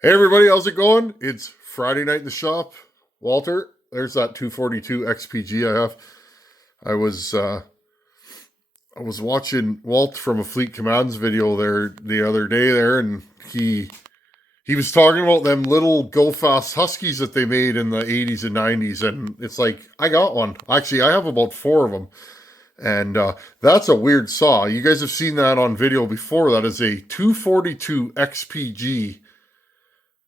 Hey everybody, how's it going? It's Friday night in the shop. Walter, there's that 242 XPG I have. I was uh I was watching Walt from a Fleet Commands video there the other day there, and he was talking about them little go fast huskies that they made in the 80s and 90s, and it's like I got one. Actually, I have about 4 of them. And that's a weird saw. You guys have seen that on video before. That is a 242 XPG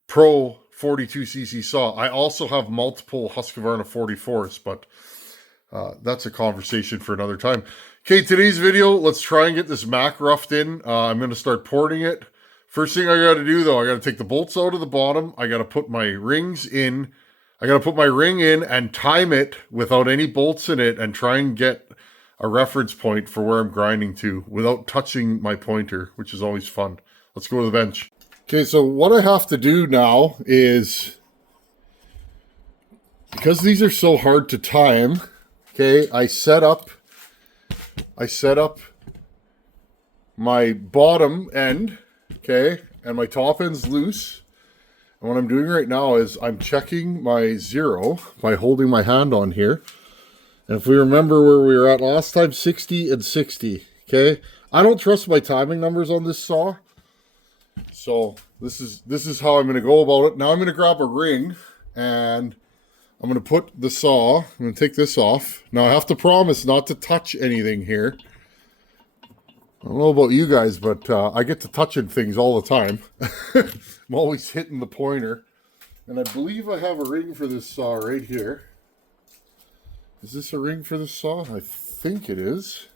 Pro 42cc saw. I also have multiple Husqvarna 44s, but that's a conversation for another time. Okay, today's video, let's try and get this Mac roughed in. I'm going to start porting it. First thing I got to do, though, I got to take the bolts out of the bottom. I got to put my rings in. I got to put my ring in and time it without any bolts in it and try and get a reference point for where I'm grinding to without touching my pointer, which is always fun. Let's go to the bench. Okay, so what I have to do now is, because these are so hard to time, okay, I set up my bottom end, okay, and my top end's loose. And what I'm doing right now is I'm checking my zero by holding my hand on here. And if we remember where we were at last time, 60 and 60, okay? I don't trust my timing numbers on this saw. So this is how I'm going to go about it. Now I'm going to grab a ring and I'm going to put the saw. I'm going to take this off. Now I have to promise not to touch anything here. I don't know about you guys, but I get to touching things all the time. I'm always hitting the pointer. And I believe I have a ring for this saw right here. Is this a ring for this saw? I think it is.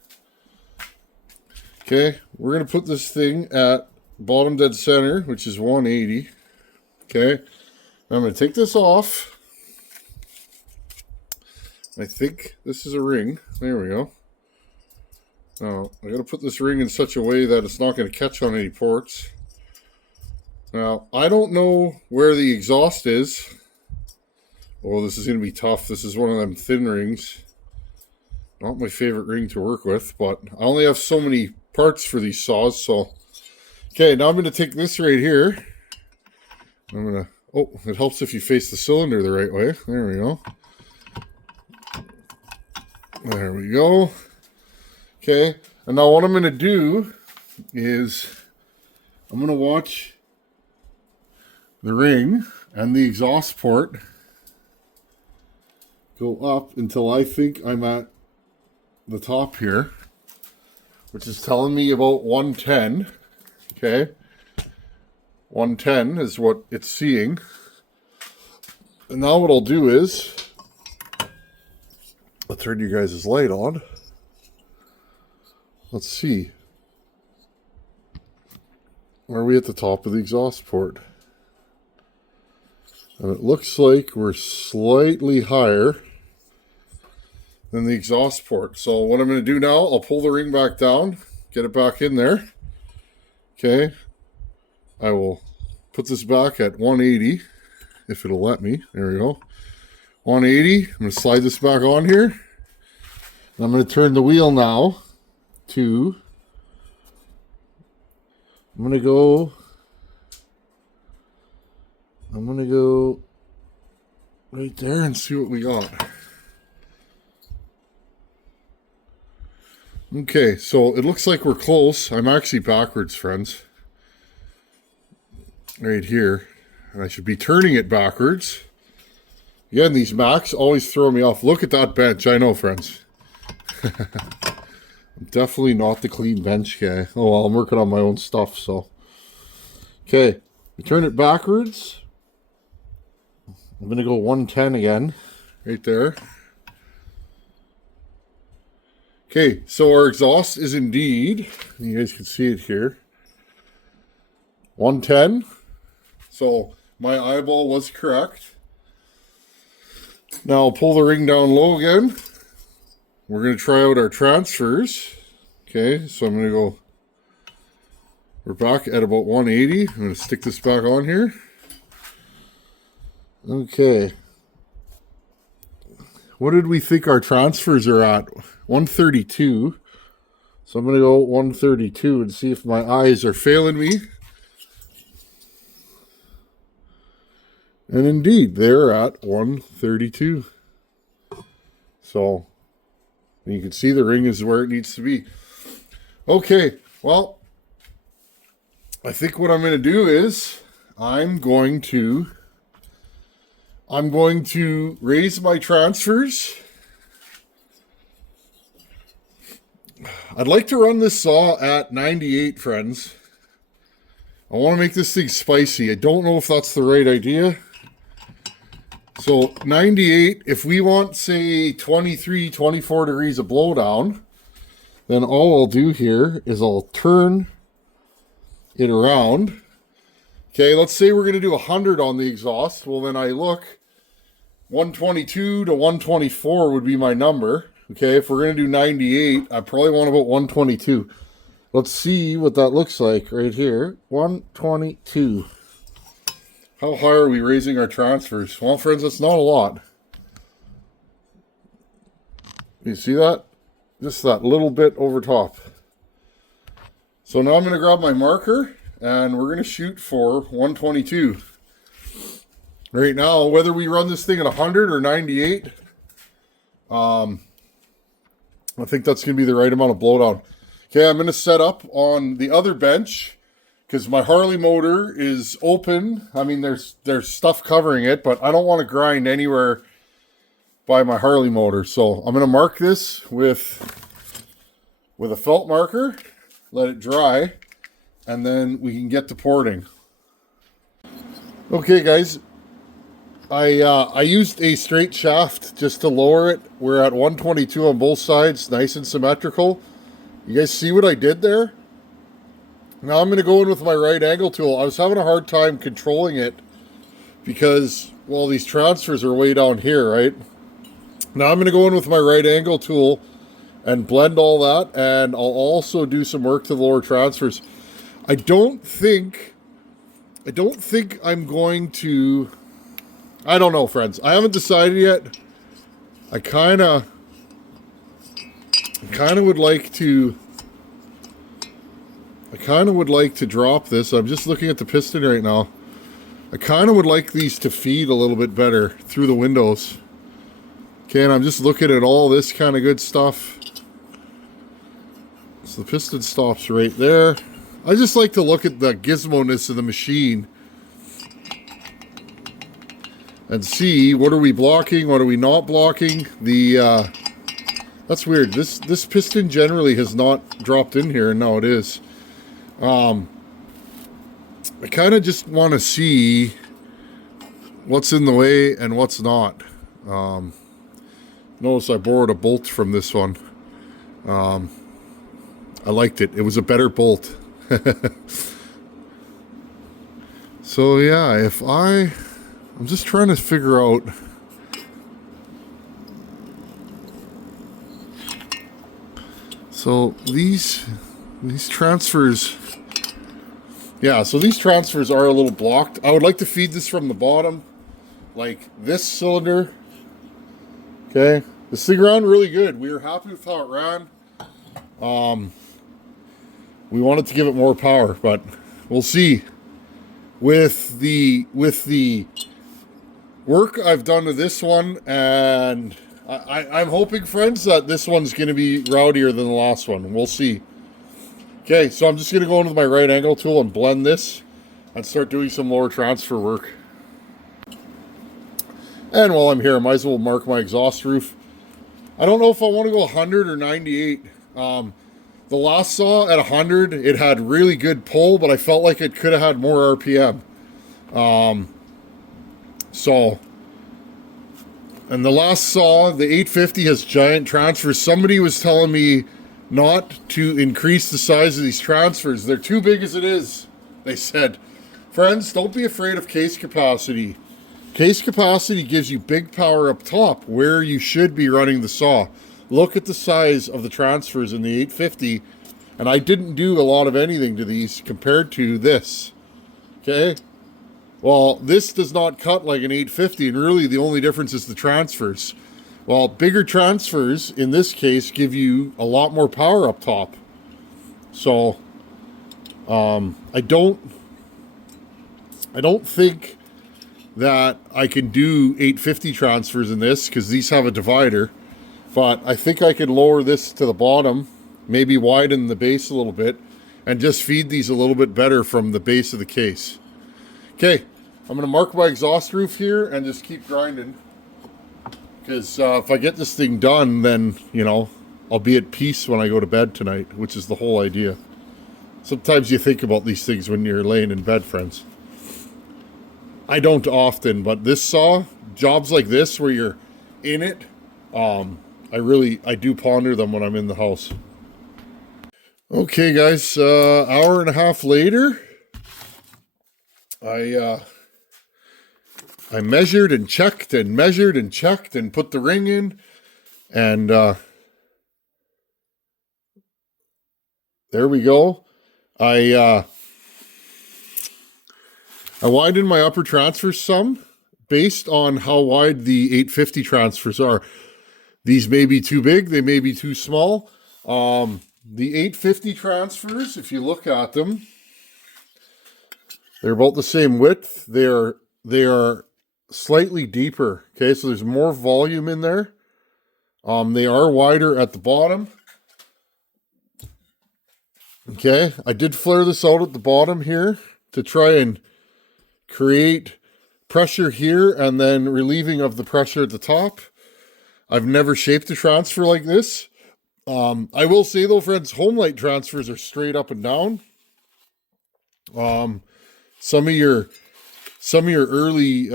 Okay, we're going to put this thing at bottom dead center, which is 180. Okay, I'm going to take this off. I think this is a ring. There we go. Now, I got to put this ring in such a way that it's not going to catch on any ports. Now, I don't know where the exhaust is. Oh, this is going to be tough. This is one of them thin rings. Not my favorite ring to work with, but I only have so many parts for these saws, so... Okay, now I'm going to take this right here. I'm going to... Oh, it helps if you face the cylinder the right way. There we go. There we go. Okay, and now what I'm going to do is I'm going to watch the ring and the exhaust port go up until I think I'm at the top here, which is telling me about 110. Okay, 110 is what it's seeing. And now what I'll do is I'll turn you guys' light on. Let's see. Are we at the top of the exhaust port? And it looks like we're slightly higher than the exhaust port. So what I'm going to do now, I'll pull the ring back down, get it back in there. Okay. I will put this back at 180, if it'll let me. There we go. 180. I'm going to slide this back on here. And I'm going to turn the wheel now to... I'm going to go right there and see what we got. Okay, so it looks like we're close. I'm actually backwards, friends. Right here. And I should be turning it backwards. Again, these Macs always throw me off. Look at that bench. I know, friends. I'm definitely not the clean bench guy. Oh, well, I'm working on my own stuff, so. Okay, we turn it backwards. I'm going to go 110 again. Right there. Okay, so our exhaust is indeed, you guys can see it here, 110. So my eyeball was correct. Now I'll pull the ring down low again. We're going to try out our transfers. Okay, so I'm going to go, we're back at about 180. I'm going to stick this back on here. Okay. What did we think our transfers are at? 132. So I'm going to go 132 and see if my eyes are failing me. And indeed, they're at 132. So you can see the ring is where it needs to be. Okay, well, I think what I'm going to do is I'm going to raise my transfers. I'd like to run this saw at 98, friends. I want to make this thing spicy. I don't know if that's the right idea. So 98, if we want, say, 23, 24 degrees of blowdown, then all I'll do here is I'll turn it around. Okay, let's say we're going to do 100 on the exhaust. Well, then I look, 122 to 124 would be my number. Okay, if we're going to do 98, I probably want about 122. Let's see what that looks like right here. 122. How high are we raising our transfers? Well, friends, that's not a lot. You see that? Just that little bit over top. So now I'm going to grab my marker and we're going to shoot for 122. Right now, whether we run this thing at 100 or 98, I think that's going to be the right amount of blowdown. Okay, I'm going to set up on the other bench because my Harley motor is open. I mean, there's stuff covering it, but I don't want to grind anywhere by my Harley motor. So I'm going to mark this with a felt marker, let it dry, and then we can get to porting. Okay, guys, I used a straight shaft just to lower it. We're at 122 on both sides, nice and symmetrical. You guys see what I did there? Now I'm going to go in with my right angle tool. I was having a hard time controlling it because, well, these transfers are way down here, right? Now I'm going to go in with my right angle tool and blend all that, and I'll also do some work to the lower transfers. I don't think I'm going to... I don't know, friends. I haven't decided yet. I kind of would like to... drop this. I'm just looking at the piston right now. I kind of would like these to feed a little bit better through the windows. Okay, and I'm just looking at all this kind of good stuff. So the piston stops right there. I just like to look at the gizmo-ness of the machine and see what are we blocking, what are we not blocking. That's weird. This piston generally has not dropped in here, and now it is. I kind of just want to see what's in the way and what's not. Notice I borrowed a bolt from this one. I liked it. It was a better bolt. So yeah, I'm just trying to figure out so these transfers, yeah, so these transfers are a little blocked. I would like to feed this from the bottom, like this cylinder. Okay, this thing ran really good. We were happy with how it ran. We wanted to give it more power, but we'll see. With the work I've done to this one, and I'm hoping, friends, that this one's going to be rowdier than the last one. We'll see. Okay, so I'm just going to go in with my right angle tool and blend this and start doing some lower transfer work. And while I'm here, I might as well mark my exhaust roof. I don't know if I want to go 100 or 98. The last saw at 100, it had really good pull, but I felt like it could have had more RPM. And the last saw, the 850 has giant transfers. Somebody was telling me not to increase the size of these transfers. They're too big as it is, they said. Friends, don't be afraid of case capacity. Case capacity gives you big power up top where you should be running the saw. Look at the size of the transfers in the 850, and I didn't do a lot of anything to these compared to this. Okay? Well, this does not cut like an 850, and really the only difference is the transfers. Well, bigger transfers, in this case, give you a lot more power up top. So, I don't think that I can do 850 transfers in this because these have a divider. But I think I could lower this to the bottom, maybe widen the base a little bit, and just feed these a little bit better from the base of the case. Okay, I'm going to mark my exhaust roof here and just keep grinding. Because if I get this thing done, then, you know, I'll be at peace when I go to bed tonight, which is the whole idea. Sometimes you think about these things when you're laying in bed, friends. I don't often, but this saw, jobs like this where you're in it, I do ponder them when I'm in the house. Okay, guys, hour and a half later, I measured and checked and measured and checked and put the ring in, and there we go. I widened my upper transfers some based on how wide the 850 transfers are. These may be too big, they may be too small. The 850 transfers, if you look at them, they're about the same width. They are slightly deeper. Okay, so there's more volume in there. They are wider at the bottom. Okay, I did flare this out at the bottom here to try and create pressure here and then relieving of the pressure at the top. I've never shaped a transfer like this. I will say though, friends, home light transfers are straight up and down. Some of your early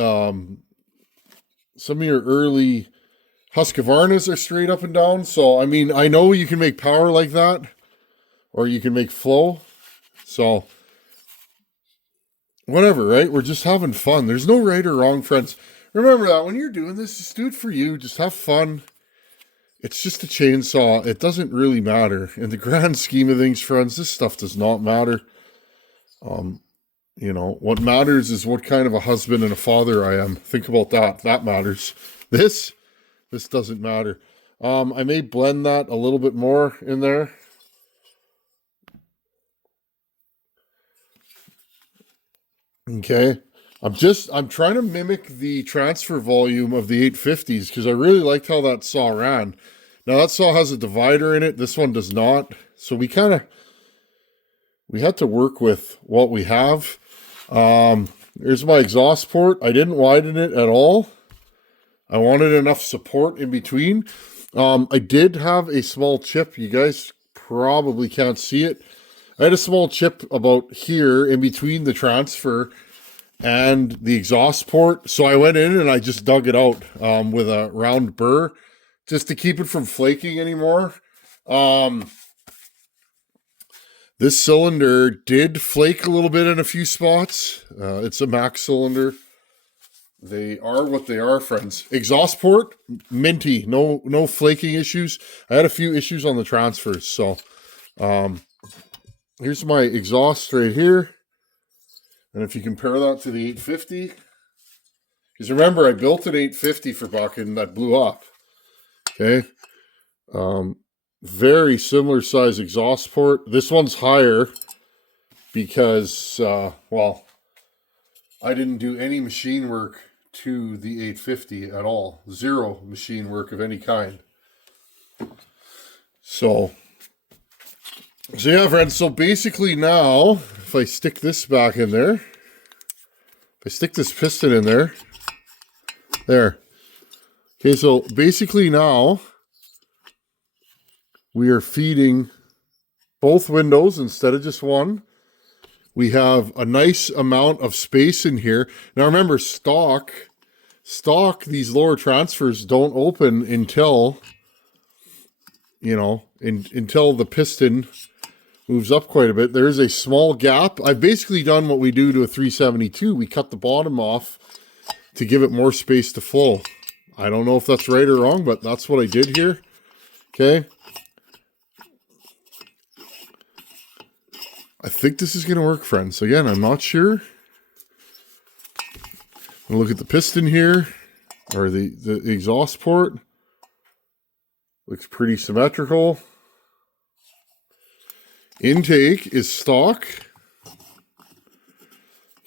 Husqvarnas are straight up and down. So I mean, I know you can make power like that, or you can make flow. So whatever, right? We're just having fun. There's no right or wrong, friends. Remember that when you're doing this, just do it for you. Just have fun. It's just a chainsaw. It doesn't really matter. In the grand scheme of things, friends, this stuff does not matter. You know, what matters is what kind of a husband and a father I am. Think about that. That matters. This doesn't matter. I may blend that a little bit more in there. Okay. I'm trying to mimic the transfer volume of the 850s because I really liked how that saw ran. Now that saw has a divider in it. This one does not. So we had to work with what we have. Here's my exhaust port. I didn't widen it at all. I wanted enough support in between. I did have a small chip. You guys probably can't see it. I had a small chip about here in between the transfer and the exhaust port. So I went in and I just dug it out with a round burr just to keep it from flaking anymore. This cylinder did flake a little bit in a few spots. It's a Max cylinder. They are what they are, friends. Exhaust port, minty. No flaking issues. I had a few issues on the transfers. So here's my exhaust right here. And if you compare that to the 850, because remember, I built an 850 for Buck and that blew up. Okay. Very similar size exhaust port. This one's higher because, well, I didn't do any machine work to the 850 at all. Zero machine work of any kind. So yeah, friends. So basically now, if I stick this back in there, if I stick this piston in there, there. Okay, so basically now we are feeding both windows instead of just one. We have a nice amount of space in here. Now remember, stock, these lower transfers don't open until, you know, until the piston moves up quite a bit. There is a small gap. I've basically done what we do to a 372. We cut the bottom off to give it more space to flow. I don't know if that's right or wrong, but that's what I did here. Okay. I think this is going to work, friends. Again, I'm not sure. I'm going to look at the piston here, or the exhaust port. Looks pretty symmetrical. Intake is stock.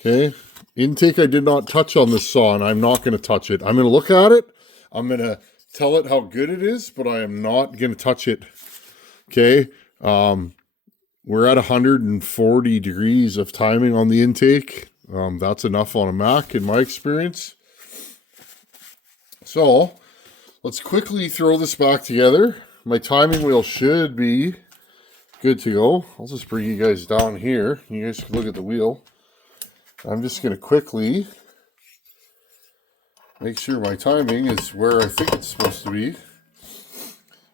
Okay. Intake I did not touch on this saw, and I'm not going to touch it. I'm going to look at it. I'm going to tell it how good it is, but I am not going to touch it. Okay. We're at 140 degrees of timing on the intake. That's enough on a Mac in my experience. So let's quickly throw this back together. My timing wheel should be good to go. I'll just bring you guys down here. You guys can look at the wheel. I'm just going to quickly make sure my timing is where I think it's supposed to be.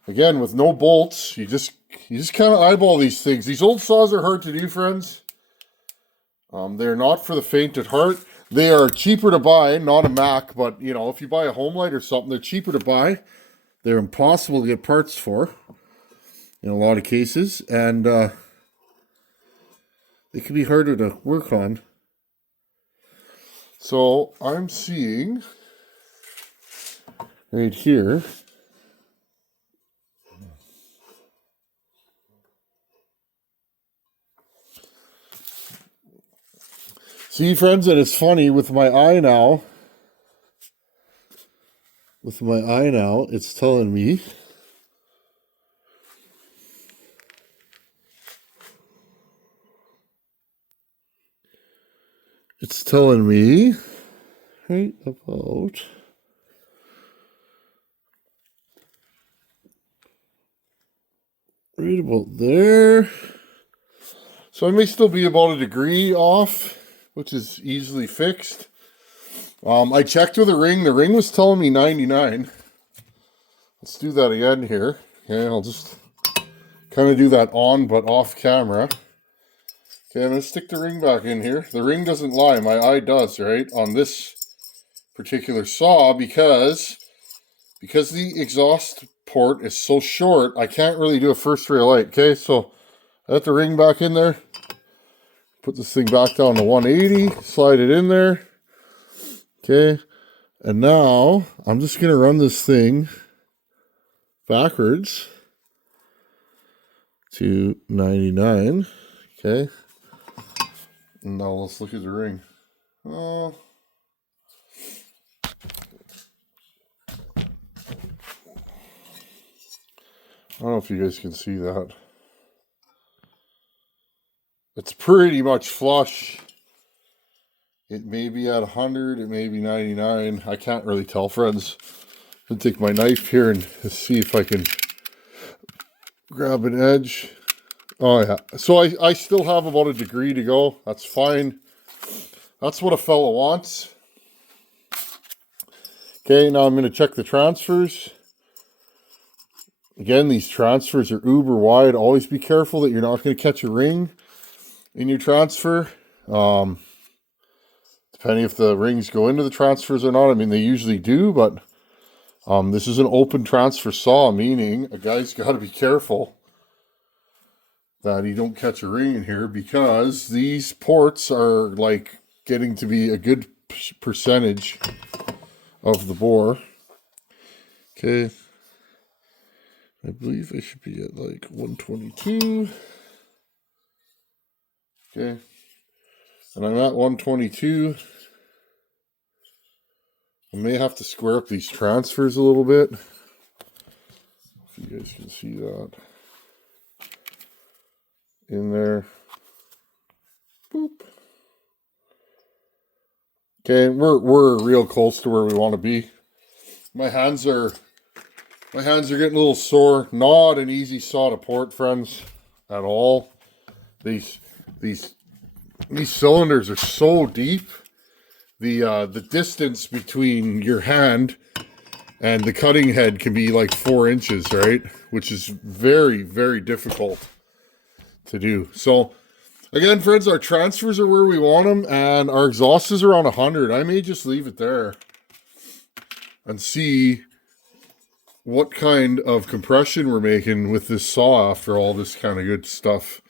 Again, with no bolts, you just kind of eyeball these things. These old saws are hard to do, friends. They're not for the faint at heart. They are cheaper to buy, not a Mac, but you know, if you buy a home light or something, they're cheaper to buy. They're impossible to get parts for in a lot of cases, and they can be harder to work on. So I'm seeing right here. See, friends, and it's funny with my eye now. With my eye now, it's telling me right about there. So I may still be about a degree off, which is easily fixed. I checked with the ring. The ring was telling me 99. Let's do that again here. Okay, I'll just kind of do that on but off camera. Okay, I'm going to stick the ring back in here. The ring doesn't lie. My eye does, right? On this particular saw because the exhaust port is so short, I can't really do a first ray light. Okay, so I let the ring back in there. Put this thing back down to 180. Slide it in there. Okay, and now I'm just going to run this thing backwards to 99. Okay, and now let's look at the ring. Oh, I don't know if you guys can see that. It's pretty much flush. It may be at 100, it may be 99. I can't really tell, friends. I'm going to take my knife here and see if I can grab an edge. Oh, yeah. So I still have about a degree to go. That's fine. That's what a fella wants. Okay, now I'm going to check the transfers. Again, these transfers are uber wide. Always be careful that you're not going to catch a ring in your transfer. Depending if the rings go into the transfers or not. I mean, they usually do, but this is an open transfer saw, meaning a guy's got to be careful that he don't catch a ring in here because these ports are like getting to be a good percentage of the bore. Okay. I believe I should be at like 122. Okay. And I'm at 122. I may have to square up these transfers a little bit. If you guys can see that. In there. Boop. Okay, we're real close to where we want to be. My hands are getting a little sore. Not an easy saw to port, friends, at all. These cylinders are so deep. The distance between your hand and the cutting head can be like 4 inches, right? Which is very, very difficult to do. So again, friends, our transfers are where we want them, and our exhaust is around 100. I may just leave it there and see what kind of compression we're making with this saw after all this kind of good stuff.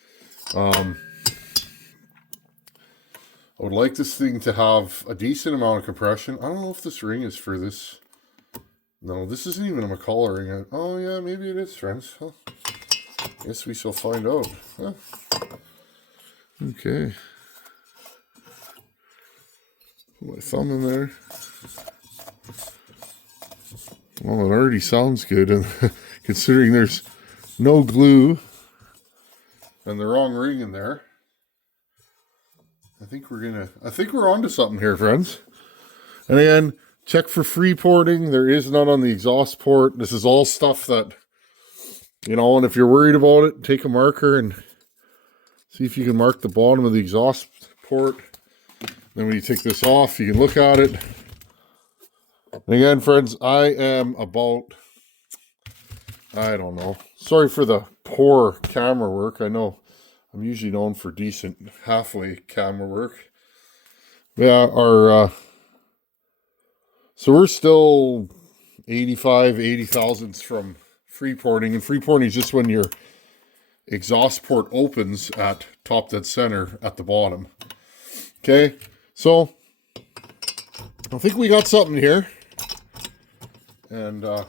I would like this thing to have a decent amount of compression. I don't know if this ring is for this. No, this isn't even a McCullough ring. Oh, yeah, maybe it is, friends. Huh. Guess we shall find out. Huh. Okay. my thumb in there. Well, it already sounds good, and considering there's no glue and the wrong ring in there, I think we're onto something here, friends. And again, check for free porting. There is none on the exhaust port. This is all stuff that, you know, and if you're worried about it, take a marker and see if you can mark the bottom of the exhaust port. Then when you take this off, you can look at it. And again, friends, I am about, I don't know. Sorry for the poor camera work. I know I'm usually known for decent halfway camera work. Yeah, so we're still 80 thousandths from free porting. And free porting is just when your exhaust port opens at top dead center at the bottom. Okay, so I think we got something here. And I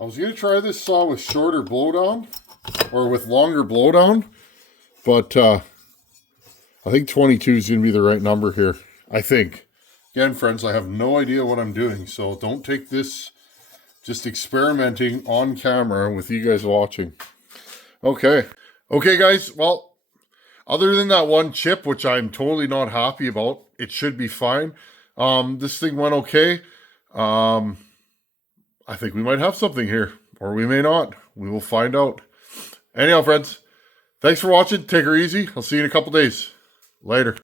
was going to try this saw with shorter blowdown or with longer blowdown, but I think 22 is going to be the right number here. I think. Again, friends, I have no idea what I'm doing, so don't take this just experimenting on camera with you guys watching. Okay, guys, well, other than that one chip, which I'm totally not happy about, it should be fine. This thing went okay. I think we might have something here, or we may not. We will find out. Anyhow, friends, thanks for watching. Take her easy. I'll see you in a couple days. Later.